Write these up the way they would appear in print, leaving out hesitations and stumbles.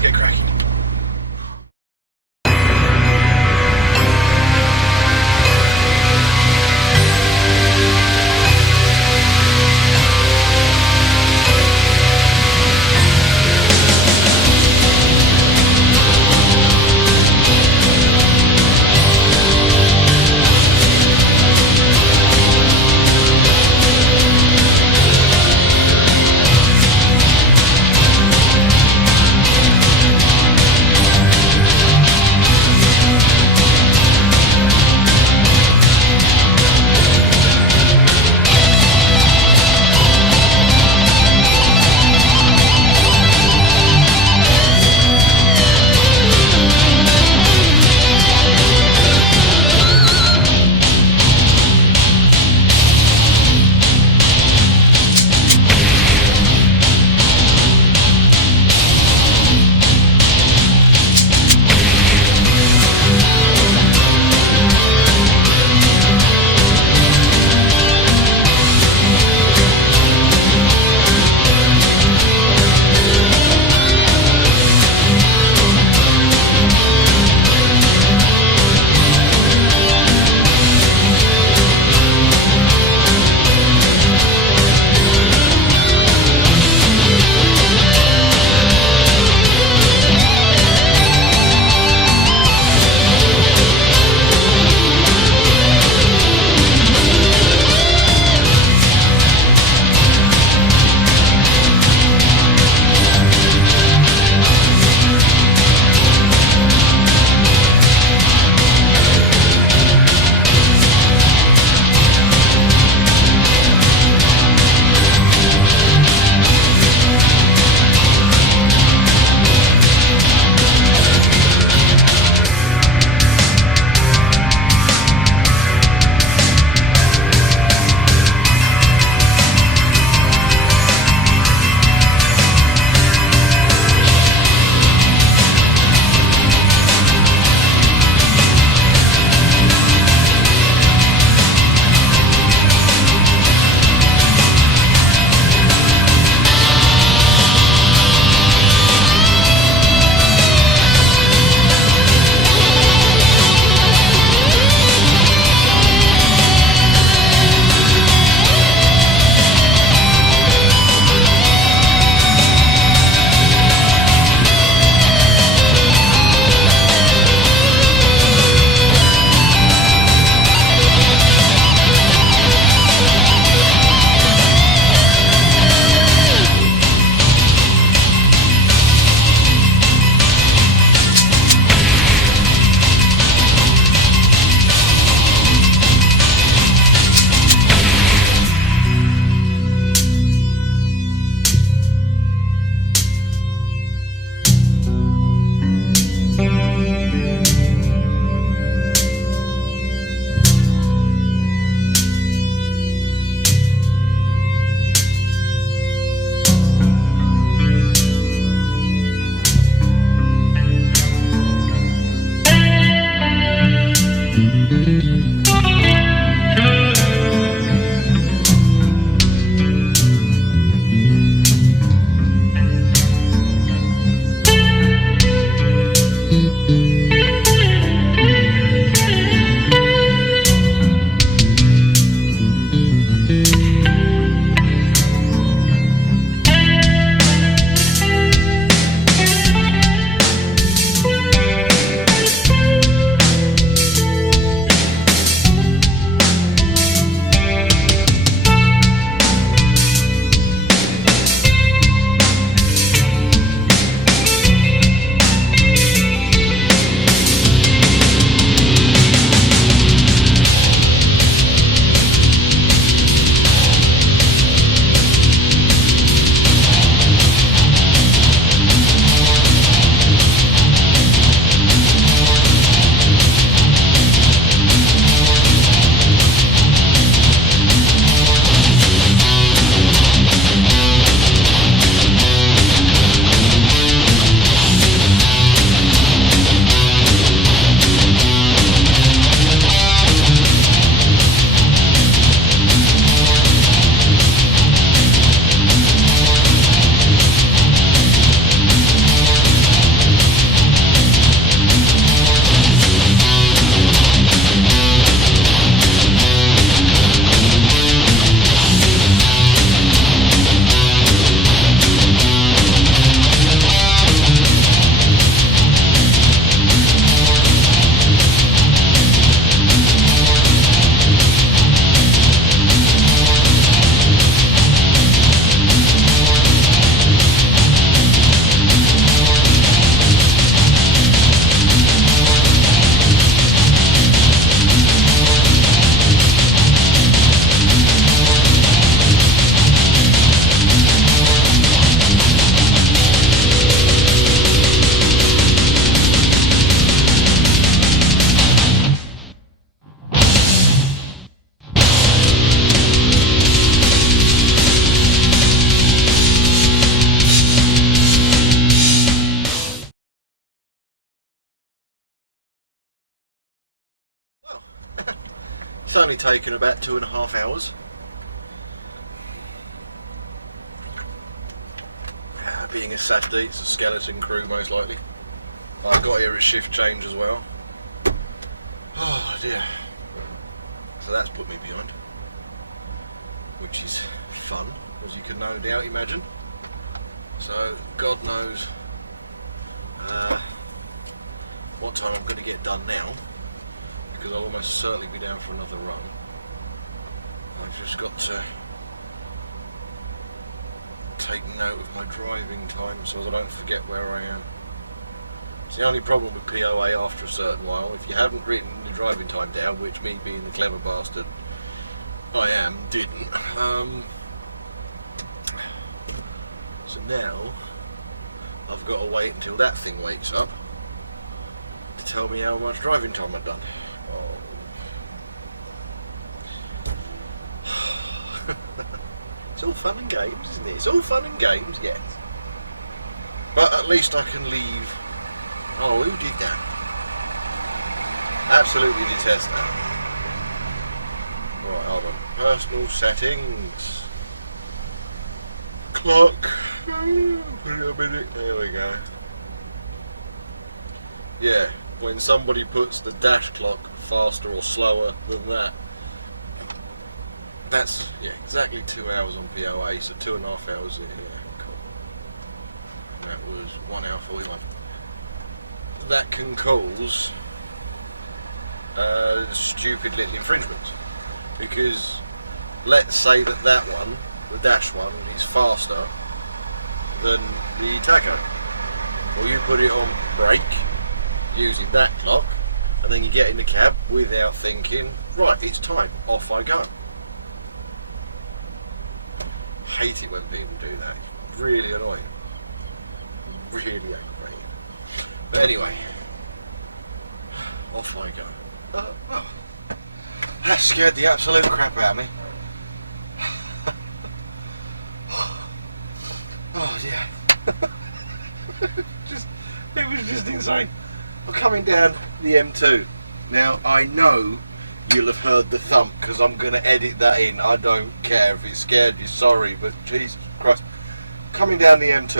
Let's get cracking. only taken about 2.5 hours. Being a Saturday, it's a skeleton crew most likely. I got here at shift change as well. Oh dear. So that's put me behind, which is fun, as you can no doubt imagine. So God knows what time I'm going to get done now, because I'll almost certainly be down for another run. I've just got to take note of my driving time so that I don't forget where I am. It's the only problem with POA after a certain while. If you haven't written your driving time down, which me being the clever bastard I am, didn't. So now I've got to wait until that thing wakes up to tell me how much driving time I've done. It's all fun and games, isn't it? It's all fun and games, yes. But at least I can leave. Oh, who did that? Absolutely detest that. Right, hold on. Personal settings. Clock. There we go. Yeah, when somebody puts the dash clock faster or slower than that. That's, yeah, exactly 2 hours on POA, so 2.5 hours in here. Cool. That was 1 hour 41. That can cause stupid little infringements, because let's say that one, the dash one, is faster than the tacho. Well, you put it on brake using that clock, and then you get in the cab without thinking, right, it's time, off I go. Hate it when people do that. Really annoying. Really annoying. But anyway, off I go. That scared the absolute crap out of me. Oh dear. It was just insane. I'm coming down the M2. Now I know you'll have heard the thump, because I'm going to edit that in. I don't care if it scared you, sorry, but Jesus Christ. Coming down the M2.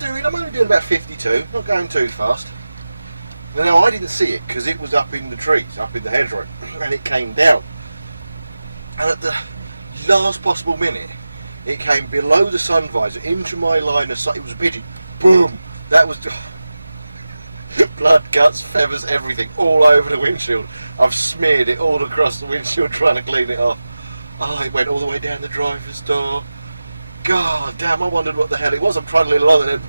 Dude, I'm only doing about 52, not going too fast. Now, I didn't see it because it was up in the trees, up in the hedgerow, and it came down. And at the last possible minute, it came below the sun visor, into my line of sight. It was a pity. Boom! That was blood, guts, feathers, everything, all over the windshield. I've smeared it all across the windshield trying to clean it off. Oh, it went all the way down the driver's door. God damn, I wondered what the hell it was. I'm trying to leave along, and then,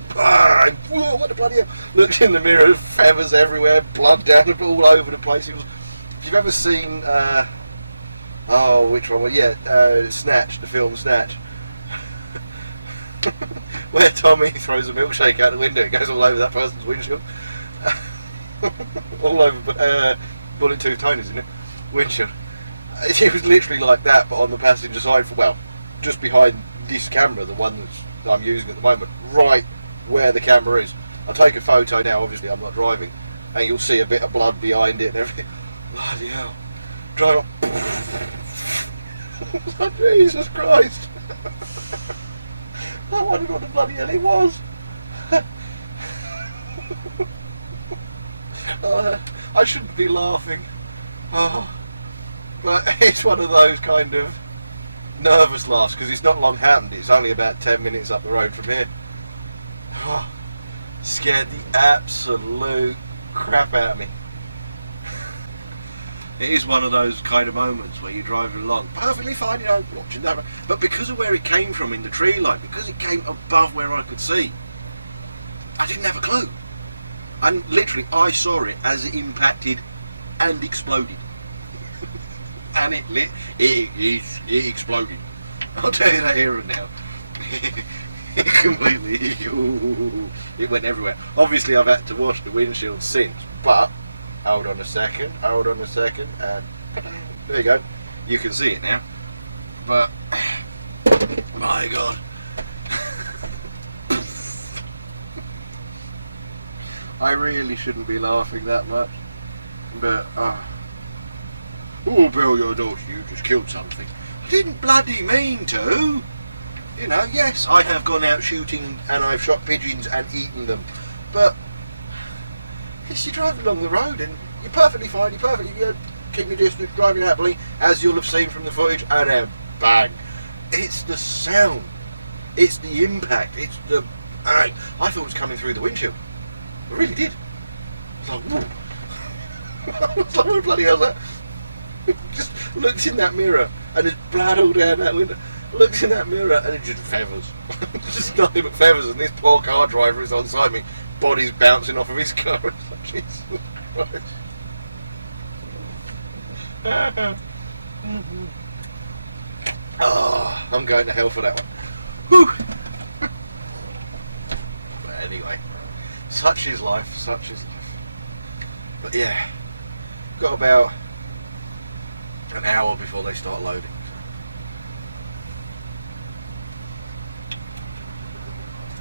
whoa, what the bloody hell? Looked in the mirror, feathers everywhere, blood down all over the place. It was, if you've ever seen, oh, which one? Well, yeah, Snatch, the film Snatch. Where Tommy throws a milkshake out the window, it goes all over that person's windshield. All over, Bullet 2 Tony's in it, windshield. It was literally like that, but on the passenger side, well, just behind this camera, the one that I'm using at the moment, right where the camera is. I'll take a photo now, obviously I'm not driving, and you'll see a bit of blood behind it and everything. Bloody hell. Drive on. Jesus Christ. I wondered what the bloody hell it was. I shouldn't be laughing. Oh. But it's one of those kind of nervous laughs, because it's not long happened, it's only about 10 minutes up the road from here. Oh, scared the absolute crap out of me. It is one of those kind of moments where you're driving along, perfectly fine, you know, watching that, but because of where it came from in the tree line, because it came above where I could see, I didn't have a clue. And literally, I saw it as it impacted and exploded. And it exploded. I'll tell you that here and now. It completely, it went everywhere. Obviously, I've had to wash the windshield since, but hold on a second, and there you go. You can see it now. But my God. I really shouldn't be laughing that much, but oh, Bill, your daughter, you just killed something. I didn't bloody mean to. You know, yes, I have gone out shooting and I've shot pigeons and eaten them, but yes, you drive along the road and you're perfectly fine, you keep your distance, driving happily, as you'll have seen from the footage, and then bang. It's the sound, it's the impact, it's the... I thought it was coming through the windshield. I really did. I was like, whoa. I was like, what bloody hell that? Just looks in that mirror and there's blood all down that window. Looks in that mirror and it's just feathers. Just nothing but feathers, and this poor car driver is on side me, body's bouncing off of his car. Jesus Christ. Oh, I'm going to hell for that one. Whew. But anyway, such is life, such is life. But yeah, got about an hour before they start loading.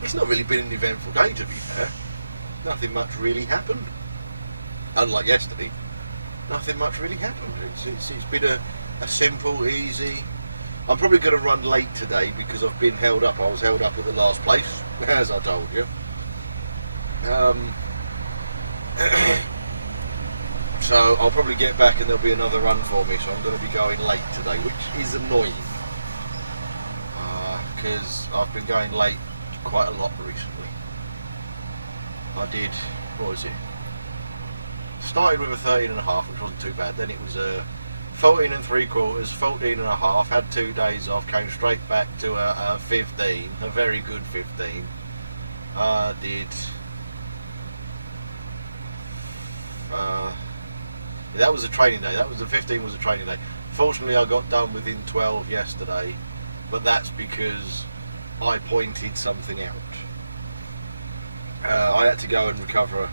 It's not really been an eventful day, to be fair. Nothing much really happened. Unlike yesterday, nothing much really happened. It's been a simple, easy... I'm probably going to run late today because I've been held up. I was held up at the last place, as I told you. So I'll probably get back and there'll be another run for me, so I'm going to be going late today, which is annoying. Because I've been going late quite a lot recently. I did, what was it? Started with a 13.5, which wasn't too bad. Then it was a 14 3/4, 14 1/2, had 2 days off, came straight back to a 15, a very good 15. That was a training day. That was the 15 was a training day. Fortunately, I got done within 12 yesterday, but that's because I pointed something out. I had to go and recover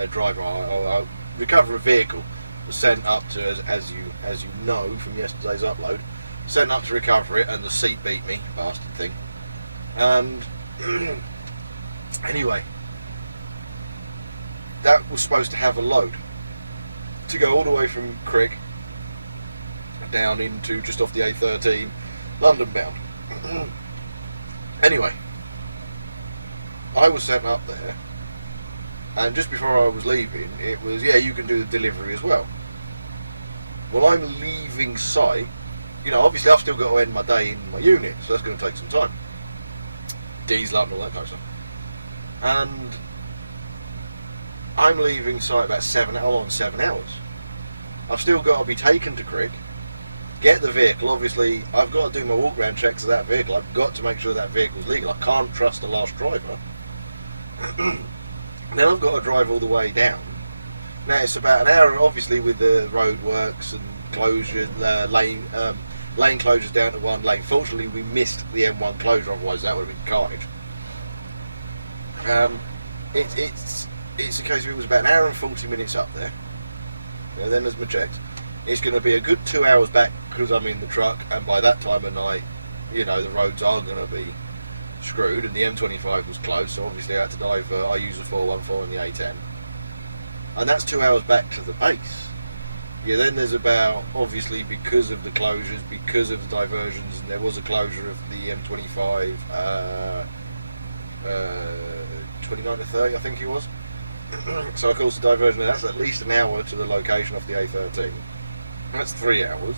a driver. I recover a vehicle. Was sent up to, as you know from yesterday's upload, sent up to recover it, and the seat beat me, bastard thing. And anyway, that was supposed to have a load to go all the way from Crick down into just off the A13, London bound. Anyway, I was sent up there, and just before I was leaving, it was, yeah, you can do the delivery as well. Well, I'm leaving site, you know, obviously I've still got to end my day in my unit, so that's going to take some time. Diesel up and all that kind of stuff. And I'm leaving site about 7 hours. I've still got to be taken to Crick, get the vehicle. Obviously, I've got to do my walk-around checks of that vehicle. I've got to make sure that vehicle's legal. I can't trust the last driver. Now I've got to drive all the way down. Now it's about an hour, obviously, with the road works and closure, lane closures down to one lane. Fortunately, we missed the M1 closure, otherwise that would have been carnage. It's a case of it was about an hour and 40 minutes up there. And then as my checked, it's going to be a good 2 hours back because I'm in the truck, and by that time of night, you know, the roads are going to be screwed, and the M25 was closed, so obviously I had to divert. I used the 414 and the A10, and that's 2 hours back to the base. Yeah, then there's about, obviously because of the closures, because of the diversions, and there was a closure of the M25 29 to 30, I think it was. So of course the diversion, that's at least an hour to the location of the A13. That's 3 hours.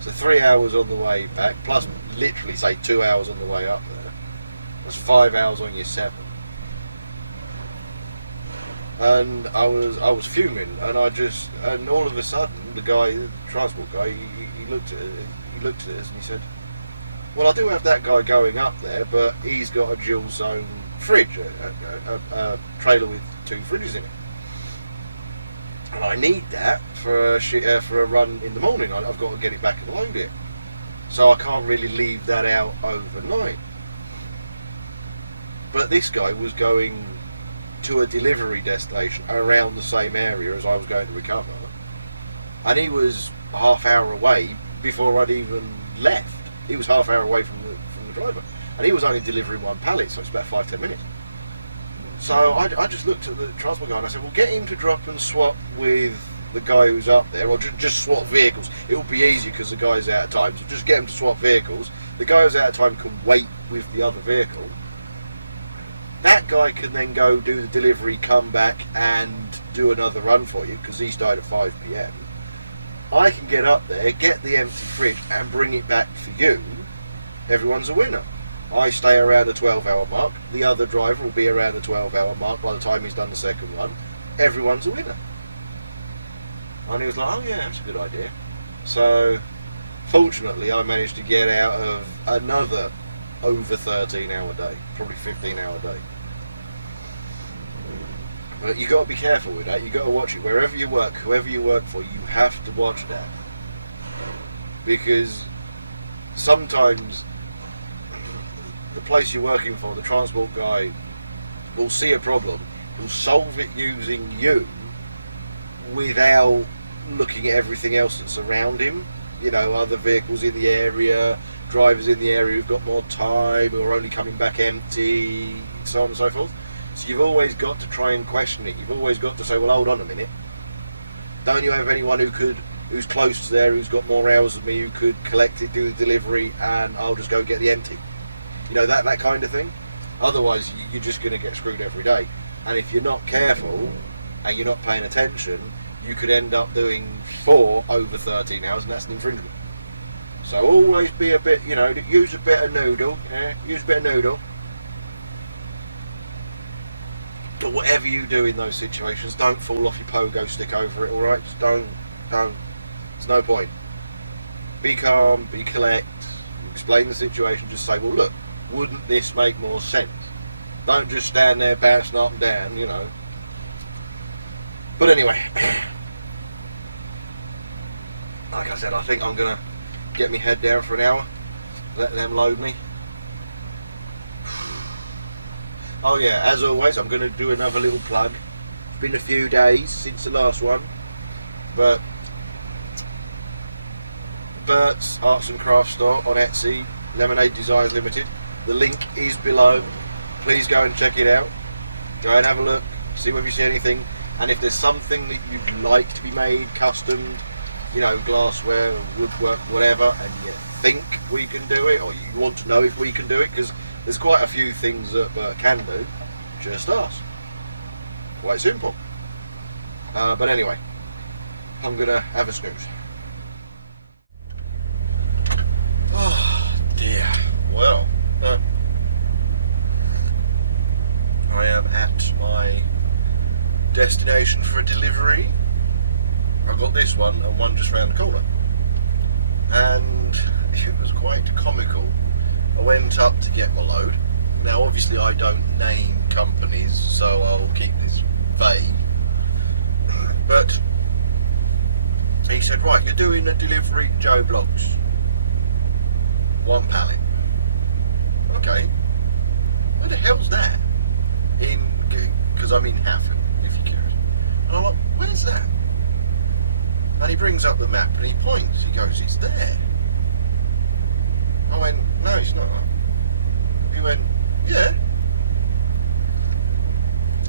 So 3 hours on the way back, plus literally say 2 hours on the way up there. That's 5 hours on your 7. And I was fuming, and and all of a sudden the guy, the transport guy, he looked at us and he said, well, I do have that guy going up there, but he's got a dual zone fridge, a trailer with 2 fridges in it. And I need that for a run in the morning. I've got to get it back and load it. So I can't really leave that out overnight. But this guy was going to a delivery destination around the same area as I was going to recover. And he was half hour away before I'd even left. He was half hour away from the driver. And he was only delivering 1 pallet, so it's about 5-10 minutes. So I just looked at the transport guy and I said, well, get him to drop and swap with the guy who's up there, or just swap vehicles. It'll be easy because the guy's out of time, so just get him to swap vehicles. The guy who's out of time can wait with the other vehicle. That guy can then go do the delivery, come back and do another run for you because he started at 5 PM. I can get up there, get the empty fridge and bring it back to you. Everyone's a winner. I stay around the 12-hour mark. The other driver will be around the 12-hour mark by the time he's done the second run. Everyone's a winner. And he was like, oh yeah, that's a good idea. So, fortunately, I managed to get out of another over 13-hour day, probably 15-hour day. But you got to be careful with that. You got to watch it. Wherever you work, whoever you work for, you have to watch that. Because sometimes the place you're working for, the transport guy, will see a problem, will solve it using you without looking at everything else that's around him. You know, other vehicles in the area, drivers in the area who've got more time, who are only coming back empty, so on and so forth. So you've always got to try and question it. You've always got to say, well, hold on a minute. Don't you have anyone who's close to there, who's got more hours than me, who could collect it, do the delivery, and I'll just go get the empty? You know, that kind of thing. Otherwise, you're just going to get screwed every day. And if you're not careful and you're not paying attention, you could end up doing 4 over 13 hours, and that's an infringement. So always be a bit, you know, use a bit of noodle. Yeah, use a bit of noodle. But whatever you do in those situations, don't fall off your pogo stick over it. All right, just don't. There's no point. Be calm. Be collect. Explain the situation. Just say, well, look, wouldn't this make more sense? Don't just stand there bouncing up and down, you know. But anyway, like I said, I think I'm gonna get my head down for an hour, let them load me. Oh yeah, as always, I'm gonna do another little plug. Been a few days since the last one, but Bert's Arts and Crafts Store on Etsy, Lemonade Designs Limited. The link is below. Please go and check it out. Go and have a look, see whether you see anything. And if there's something that you'd like to be made, custom, you know, glassware, woodwork, whatever, and you think we can do it, or you want to know if we can do it, because there's quite a few things that Bert can do, just ask. Quite simple. But anyway, I'm going to have a snooze. Oh dear. Well, I am at my destination for a delivery. I've got this one and one just round the corner, and it was quite comical. I went up to get my load. Now obviously I don't name companies, so I'll keep this vague, but he said, right, you're doing a delivery to Joe Bloggs, 1 pallet. Okay, what the hell's that? Because I'm in Hampton, if you care. And I'm like, where's that? And he brings up the map and he points. He goes, it's there. I went, no, it's not. He went, yeah.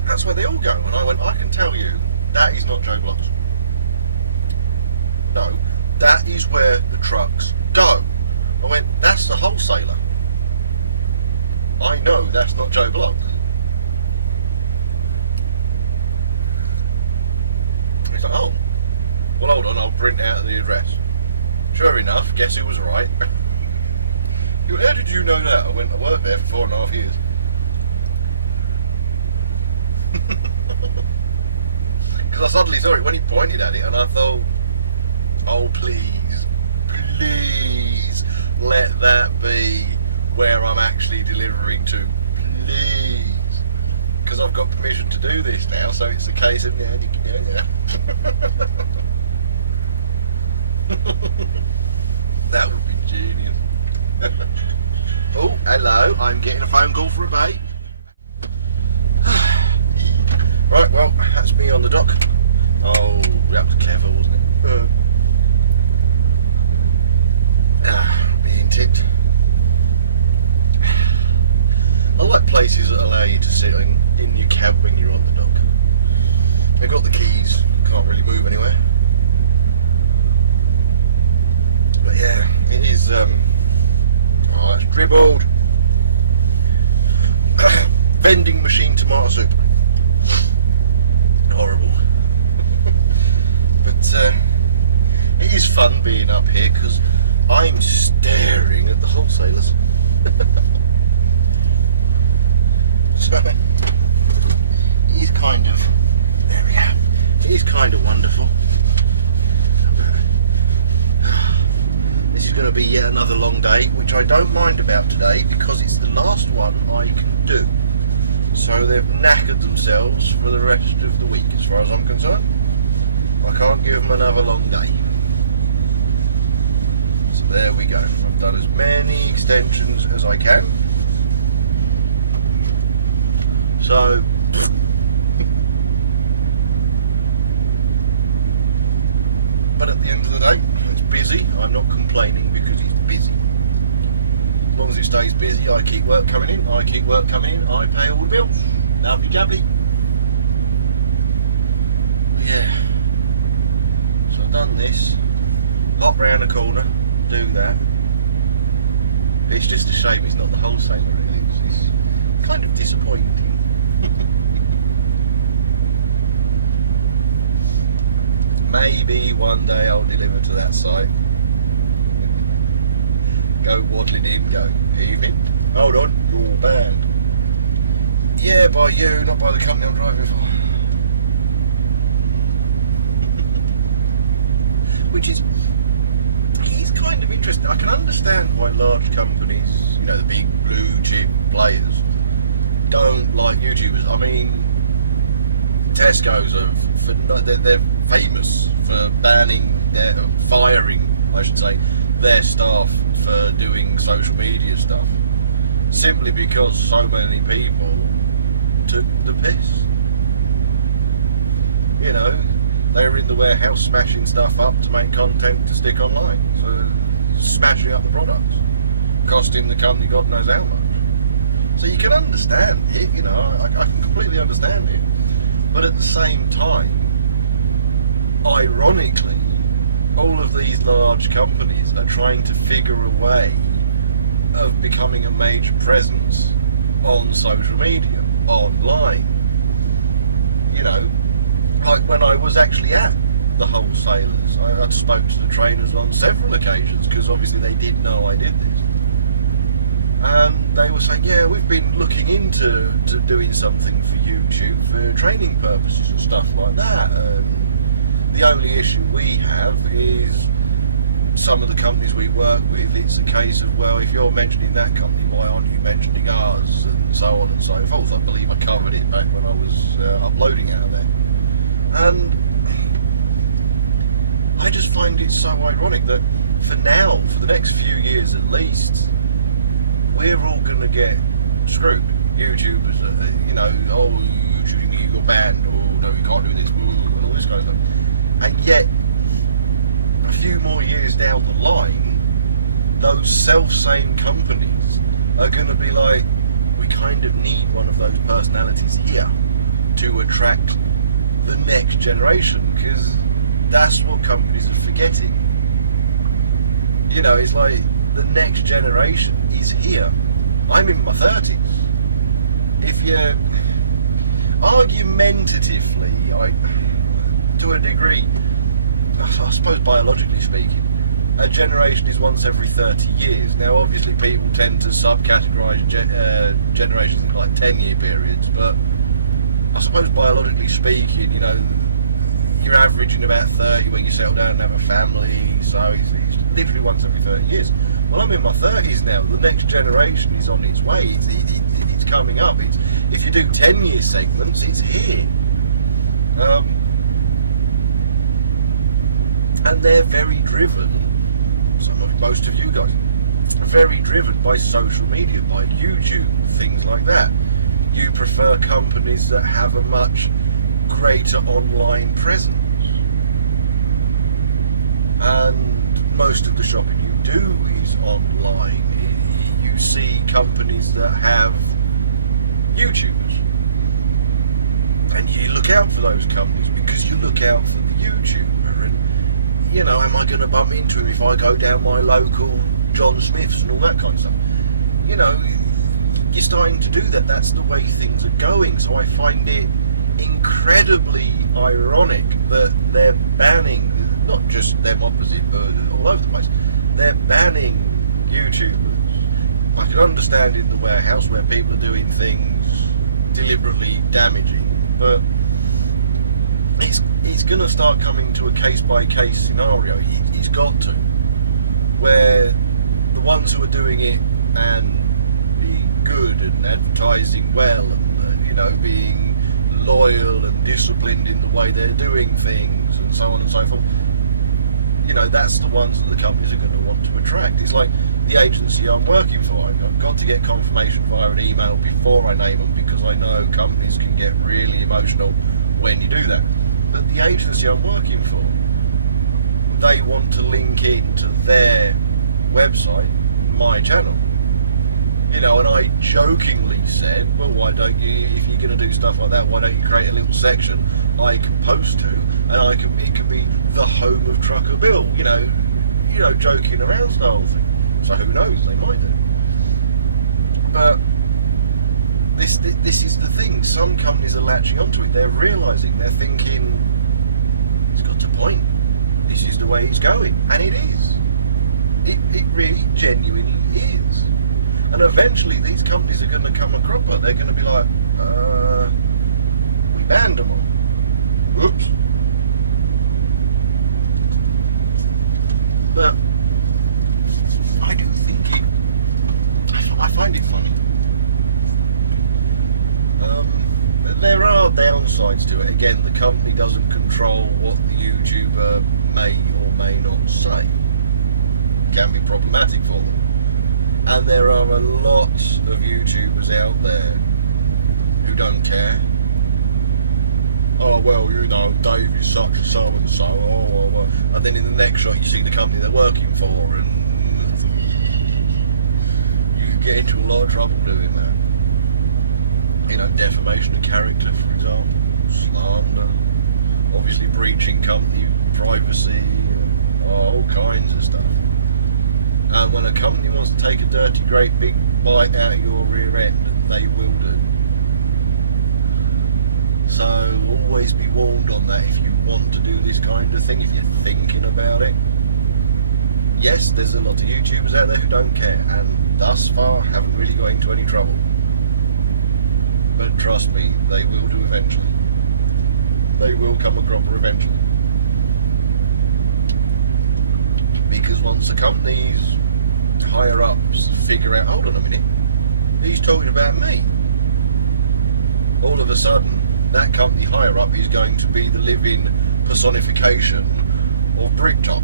That's where they all go. And I went, I can tell you, that is not Joe Bloggs. No, that is where the trucks go. I went, that's the wholesaler. I know that's not Joe Bloggs. He's like, oh, well, hold on, I'll print out the address. Sure enough, guess who was right? He went, how did you know that? I went, I worked there for 4.5 years. Because I suddenly saw it when he pointed at it, and I thought, oh, please, let that be where I'm actually delivering to. Please. Because I've got permission to do this now, so it's a case of, yeah. That would be genius. Oh, hello, I'm getting a phone call from a mate. Right, well, that's me on the dock. Oh, that was careful, wasn't it? Being tipped. I like places that allow you to sit in your cab when you're on the dock. They've got the keys, can't really move anywhere. But yeah, it is, oh, that's dribbled. Vending machine tomato soup. Horrible. But it is fun being up here because I'm staring at the wholesalers. So it is kind of, there we are. It is kind of wonderful. This is going to be yet another long day, which I don't mind about today because it's the last one I can do. So they've knackered themselves for the rest of the week, as far as I'm concerned. I can't give them another long day. So there we go. I've done as many extensions as I can. So but at the end of the day, it's busy. I'm not complaining because it's busy. As long as it stays busy, I keep work coming in, I pay all the bills. Happy jappy. Yeah. So I've done this, pop round the corner, do that. It's just a shame it's not the wholesaler, really. It's kind of disappointing. Maybe one day I'll deliver to that site. Go waddling in, go, evening. Hold on, you're banned. Yeah, by you, not by the company I'm driving for. Which is kind of interesting. I can understand why large companies, you know, the big blue chip players, don't like YouTubers. I mean, Tesco's they're famous for firing, I should say, their staff for doing social media stuff, simply because so many people took the piss. You know, they were in the warehouse smashing stuff up to make content to stick online, so smashing up the products, costing the company God knows how much. So you can understand it, you know, I can completely understand it. But at the same time, ironically, all of these large companies are trying to figure a way of becoming a major presence on social media, online. You know, like when I was actually at the wholesalers, I spoke to the trainers on several occasions because obviously they did know I did this. And they were saying, yeah, we've been looking into doing something for YouTube for training purposes and stuff like that. The only issue we have is some of the companies we work with, it's a case of, well, if you're mentioning that company, why aren't you mentioning ours? And so on and so forth. I believe I covered it back when I was uploading out of there. And I just find it so ironic that for now, for the next few years at least, we're all going to get screwed. YouTubers, you know, oh, you got banned, or no, you can't do this, all this kind of stuff. And yet, a few more years down the line, those self-same companies are going to be like, we kind of need one of those personalities here to attract the next generation, because that's what companies are forgetting. You know, it's like, the next generation is here. I'm in my 30s. If you're argumentatively, to a degree, I suppose biologically speaking, a generation is once every 30 years. Now obviously people tend to subcategorise generations in like 10-year periods, but I suppose biologically speaking, you know, you're averaging about 30 when you settle down and have a family, so it's literally once every 30 years. Well, I'm in my 30s now. The next generation is on its way. It's coming up. If you do 10-year segments, it's here. And they're very driven, most of you guys, very driven by social media, by YouTube, things like that. You prefer companies that have a much greater online presence. And most of the shopping you do is online. You see companies that have YouTubers. And you look out for those companies because you look out for the YouTuber. And, you know, am I going to bump into him if I go down my local John Smith's and all that kind of stuff? You know, you're starting to do that. That's the way things are going. So I find it incredibly ironic that they're banning, not just them opposite, but all over the place, they're banning YouTubers. I can understand in the warehouse where people are doing things deliberately damaging, but it's going to start coming to a case-by-case scenario. It's got to, where the ones who are doing it and being good and advertising well and you know, being loyal and disciplined in the way they're doing things and so on and so forth, you know, that's the ones that the companies are going to want to attract. It's like the agency I'm working for. I've got to get confirmation via an email before I name them, because I know companies can get really emotional when you do that. But the agency I'm working for, they want to link into their website my channel. You know, and I jokingly said, well, why don't you, if you're going to do stuff like that, why don't you create a little section I can post to, and it can be the home of Trucker Bill, you know, joking around style thing. So who knows, they might do. But this is the thing, some companies are latching onto it, they're realising, they're thinking, it's got a point, this is the way it's going, and it is. It really genuinely is. And eventually these companies are going to come a cropper. They're going to be like, we banned them all. Whoops. But I do think I find it funny. There are downsides to it. Again, the company doesn't control what the YouTuber may or may not say. It can be problematic for them. And there are a lot of YouTubers out there who don't care. Oh, well, you know, Dave is such and so and so. Oh, well. And then in the next shot, you see the company they're working for, and you can get into a lot of trouble doing that. You know, defamation of character, for example, slander, obviously breaching company privacy, all kinds of stuff. And when a company wants to take a dirty, great big bite out of your rear end, they will do. So always be warned on that if you want to do this kind of thing, if you're thinking about it. Yes, there's a lot of YouTubers out there who don't care, and thus far haven't really got into any trouble. But trust me, they will do eventually. They will come a cropper eventually. Because once the companies higher ups figure out, hold on a minute, he's talking about me, all of a sudden that company higher up is going to be the living personification of Bricktop.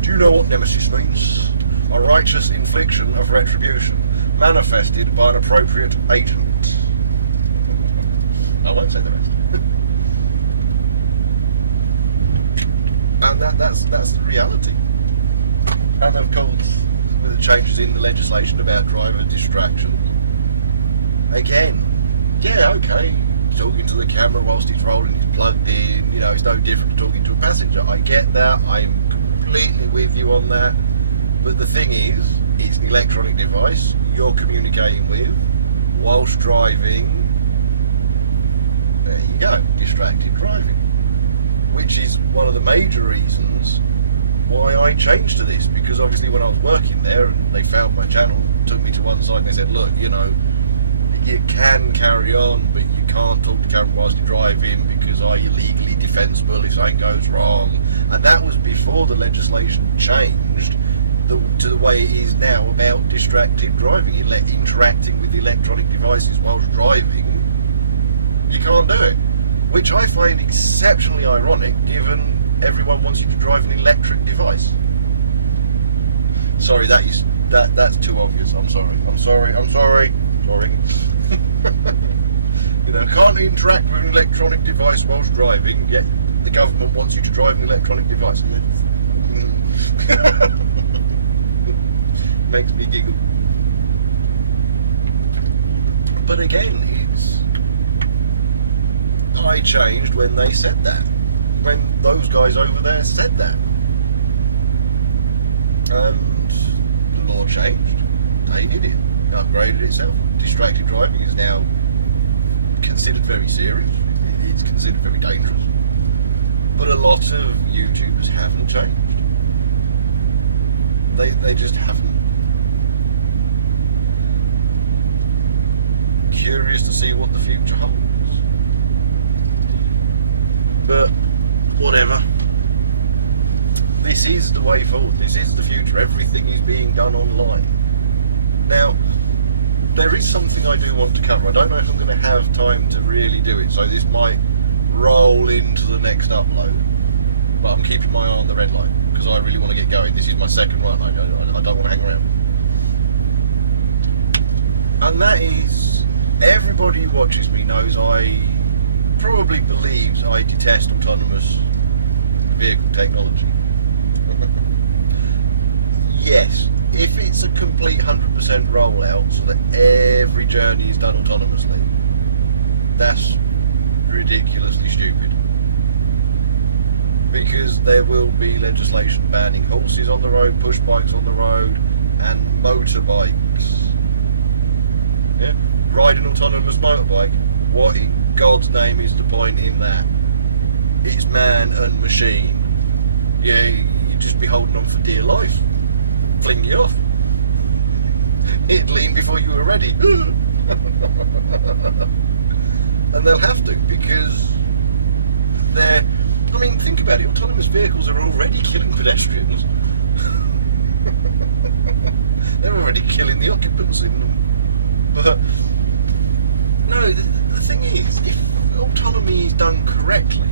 Do you know what nemesis means? A righteous infliction of retribution manifested by an appropriate agent. I won't say the rest. And that's the reality. And of course, with the changes in the legislation about driver distractions, again, yeah, okay, talking to the camera whilst he's rolling, he's plugged in, you know, it's no different to talking to a passenger. I get that, I'm completely with you on that, but the thing is, it's an electronic device you're communicating with whilst driving. There you go, distracted driving, which is one of the major reasons why I changed to this, because obviously when I was working there and they found my channel, took me to one side and they said, look, you know, you can carry on, but you can't talk to camera whilst you're driving because are you legally defensible if something goes wrong? And that was before the legislation changed to the way it is now about distracted driving, interacting with electronic devices whilst driving. You can't do it, which I find exceptionally ironic given everyone wants you to drive an electric device. Sorry, that's too obvious. I'm sorry. You know, can't interact with an electronic device whilst driving, yet the government wants you to drive an electronic device. Makes me giggle. But again, I changed when they said that. When those guys over there said that. And the law changed. They did it. Upgraded itself. Distracted driving is now considered very serious. It's considered very dangerous. But a lot of YouTubers haven't changed. They just haven't. Curious to see what the future holds. But whatever. This is the way forward. This is the future. Everything is being done online. Now, there is something I do want to cover. I don't know if I'm going to have time to really do it, so this might roll into the next upload. But I'm keeping my eye on the red light because I really want to get going. This is my second one. I don't want to hang around. And that is, everybody who watches me knows probably believes I detest autonomous vehicle technology. Yes, if it's a complete 100% rollout so that every journey is done autonomously, that's ridiculously stupid. Because there will be legislation banning horses on the road, push bikes on the road, and motorbikes. Yeah? Ride an autonomous motorbike. What in God's name is the point in that? It's man and machine. Yeah, you'd just be holding on for dear life. Fling you off. It'd lean before you were ready. And they'll have to, because I mean, think about it, autonomous vehicles are already killing pedestrians. They're already killing the occupants in them. But, no, the thing is, if autonomy is done correctly,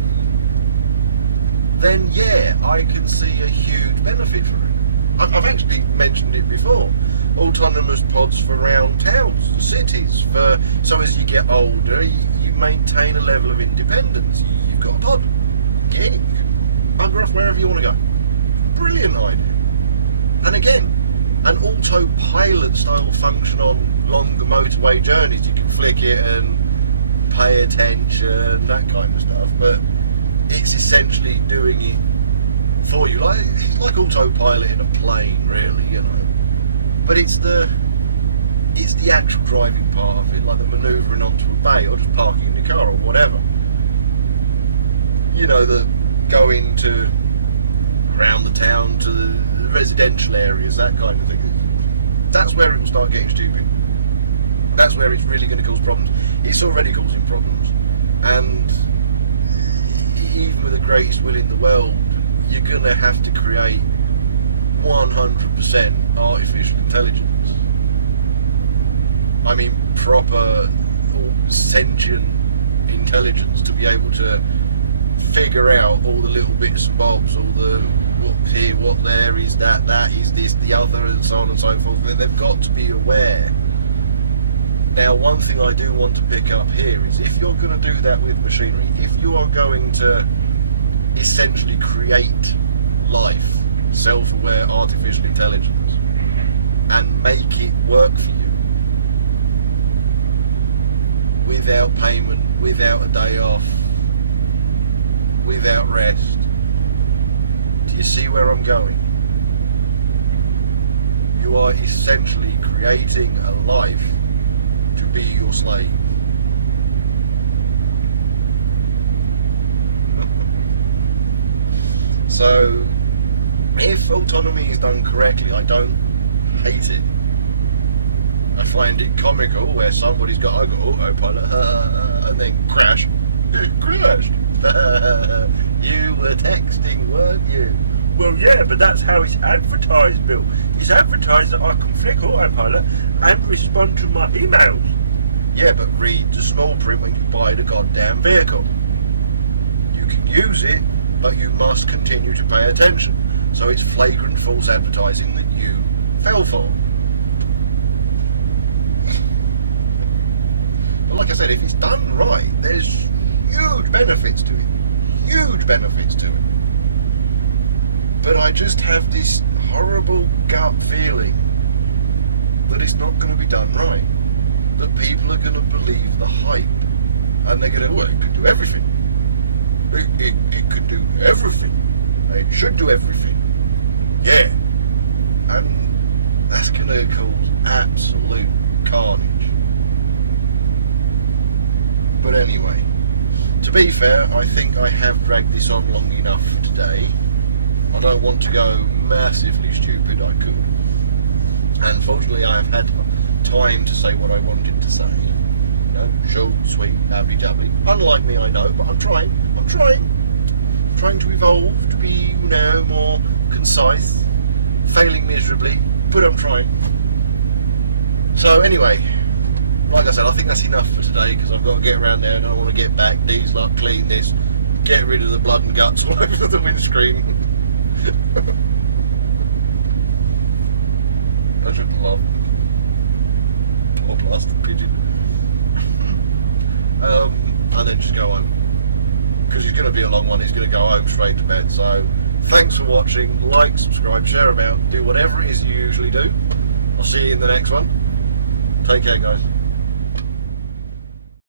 then yeah, I can see a huge benefit from it. I've actually mentioned it before. Autonomous pods for around towns, cities, so as you get older, you maintain a level of independence. You've got a pod. Get it. Bugger off wherever you want to go. Brilliant idea. And again, an autopilot style function on longer motorway journeys. You can flick it and pay attention, that kind of stuff. But it's essentially doing it for you. It's like autopilot in a plane, really, you know. But it's the actual driving part of it, like the manoeuvring onto a bay or just parking your car or whatever. You know, the going to around the town to the residential areas, that kind of thing. That's where it will start getting stupid. That's where it's really going to cause problems. It's already causing problems. And even with the greatest will in the world, you're going to have to create 100% artificial intelligence. I mean, proper sentient intelligence to be able to figure out all the little bits and bobs, all the what here, what there, is that is this, the other, and so on and so forth. They've got to be aware. Now, one thing I do want to pick up here is, if you're going to do that with machinery, if you are going to essentially create life, self-aware artificial intelligence, and make it work for you without payment, without a day off, without rest. Do you see where I'm going? You are essentially creating a life to be your slave. So, if autonomy is done correctly, I don't hate it. I find it comical where somebody's got autopilot and then crash. It crashed. You were texting, weren't you? Well, yeah, but that's how it's advertised, Bill. It's advertised that I can flick autopilot and respond to my emails. Yeah, but read the small print when you buy the goddamn vehicle. You can use it, but you must continue to pay attention. So it's flagrant false advertising that you fell for. But like I said, if it's done right, there's huge benefits to it. Huge benefits to it. But I just have this horrible gut feeling that it's not going to be done right. That people are going to believe the hype, and they're going to, well, it could do everything. It could do everything. It should do everything. Yeah. And that's going to cause absolute carnage. But anyway, to be fair, I think I have dragged this on long enough for today. I don't want to go massively stupid. I could. And fortunately, I have had time to say what I wanted to say. You know, short, sweet, happy-dappy. Unlike me, I know, but I'm trying. I'm trying to evolve, to be, you know, more concise. Failing miserably, but I'm trying. So anyway, like I said, I think that's enough for today, because I've got to get around there and I want to get back, like clean this, get rid of the blood and guts all over the windscreen. I shouldn't laugh. Poor blasted pigeon. And then just go home. Because he's going to be a long one, he's going to go home straight to bed. So, thanks for watching. Like, subscribe, share about, do whatever it is you usually do. I'll see you in the next one. Take care, guys.